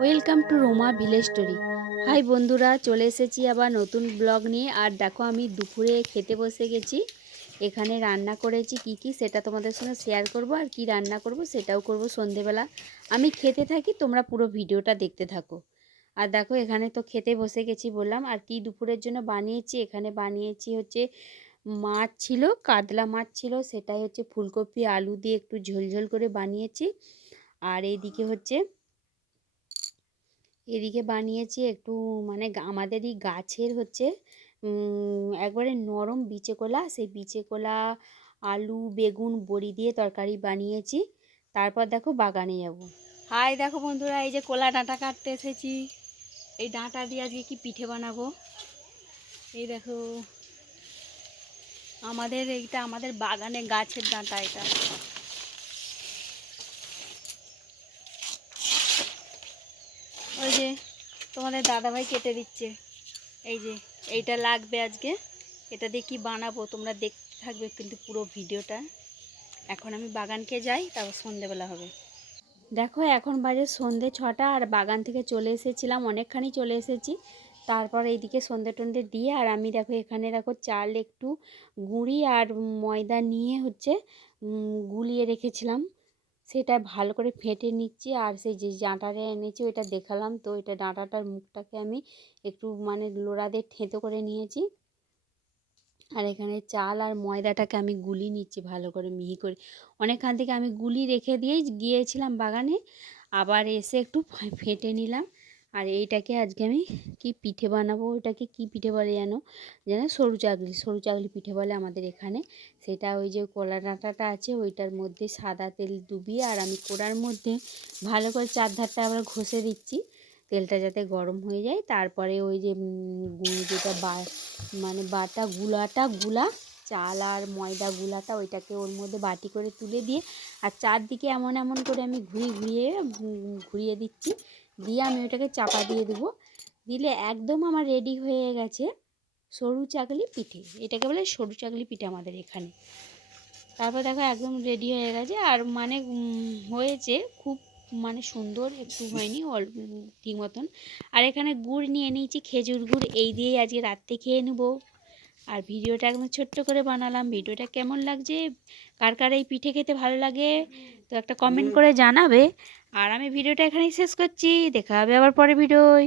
Welcome to Roma village story. Hi বন্ধুরা, চলে এসেছি আবার নতুন ব্লগ নিয়ে। আর দেখো, আমি দুপুরে খেতে বসে গেছি। এখানে রান্না করেছি কি কি, সেটা তোমাদের সঙ্গে শেয়ার করব। আর কি রান্না করব, সেটাও করব সন্ধেবেলা। আমি খেতে থাকি, তোমরা পুরো ভিডিওটা দেখতে থাকো। আর দেখো, এখানে তো খেতে বসে গেছি বললাম। আর কি দুপুরের জন্য বানিয়েছি, এখানে বানিয়েছি হচ্ছে মাছ ছিল, কাতলা মাছ ছিল, সেটাই হচ্ছে ফুলকপি, আলু দিয়ে একটু ঝোলঝোল করে বানিয়েছি। আর এইদিকে হচ্ছে এদিকে বানিয়েছি একটু মানে আমাদেরই গাছের হচ্ছে একবারে নরম বিচে কলা, সেই বিচে কলা, আলু, বেগুন, বড়ি দিয়ে তরকারি বানিয়েছি। তারপর দেখো বাগানে যাব। হাই, দেখো বন্ধুরা, এই যে কলা ডাঁটা কাটতে এসেছি। এই ডাঁটা দিয়ে আজকে কি পিঠে বানাবো? এই দেখো, আমাদের এইটা আমাদের বাগানে গাছের ডাঁটা এটা ওই যে তোমাদের দাদাভাই কেটে দিচ্ছে। এই যে, এইটা লাগবে আজকে। এটা দিয়ে কি বানাবো তোমরা দেখতে থাকবে কিন্তু পুরো ভিডিওটা। এখন আমি বাগানকে যাই, তারপর সন্ধেবেলা হবে। দেখো, এখন বাজে সন্ধে ছটা আর বাগান থেকে চলে এসেছিলাম, অনেকখানি চলে এসেছি। তারপর এইদিকে সন্ধে টন্ধে দিয়ে, আর আমি দেখো এখানে দেখো চাল, একটু গুঁড়ি আর ময়দা নিয়ে হচ্ছে গুলিয়ে রেখেছিলাম। সেটা ভালো করে ফেটে নিচ্ছি। আর সেই যে ডাঁটাটা এনেছি, ওইটা দেখালাম। তো ওইটা ডাঁটাটার মুখটাকে আমি একটু মানে লোড়া দিয়ে থেঁতো করে নিয়েছি। আর এখানে চাল আর ময়দাটাকে আমি গুলি নিচ্ছি ভালো করে, মিহি করে। অনেকখান থেকে আমি গুলি রেখে দিয়েই গিয়েছিলাম বাগানে। আবার এসে একটু ফেটে নিলাম। আর এইটাকে আজকে আমি কি পিঠে বানাবো? ওইটাকে কি পিঠে বলে যেন? যেন সরু চাকলি সরু চাকলি পিঠে বলে আমাদের এখানে। সেটা ওই যে কলা ডাঁটাটা আছে, ওইটার মধ্যে সাদা তেল ডুবিয়ে আর আমি কোড়ার মধ্যে ভালো করে চারধারটা আবার ঘষে দিচ্ছি। তেলটা যাতে গরম হয়ে যায়। তারপরে ওই যে যেটা বা মানে বাটা গুলাটা, গুলা, চাল আর ময়দা গুলাটা ওইটাকে ওর মধ্যে বাটি করে তুলে দিয়ে আর চারদিকে এমন এমন করে আমি ঘুরিয়ে ঘুরিয়ে ঘুরিয়ে দিচ্ছি। দিয়ে আমি ওটাকে চাপা দিয়ে দেবো। দিলে একদম আমার রেডি হয়ে গেছে সরু চাকলি পিঠে। এটাকে বলে সরু চাকলি পিঠে আমাদের এখানে। তারপর দেখো একদম রেডি হয়ে গেছে। আর মানে হয়েছে খুব মানে সুন্দর একটু হয়নি অল্প ঠিক মতন। আর এখানে গুড় নিয়ে নিয়েছি খেজুর গুড়। এই দিয়েই আজকে রাত্রে খেয়ে নেব। আর ভিডিওটা একদম ছোট্ট করে বানালাম। ভিডিওটা কেমন লাগছে? কার কার এই পিঠে খেতে ভালো লাগে? তো একটা কমেন্ট করে জানাবে। আর আমি ভিডিওটা এখানেই শেষ করছি। দেখা হবে আবার পরে ভিডিওয়।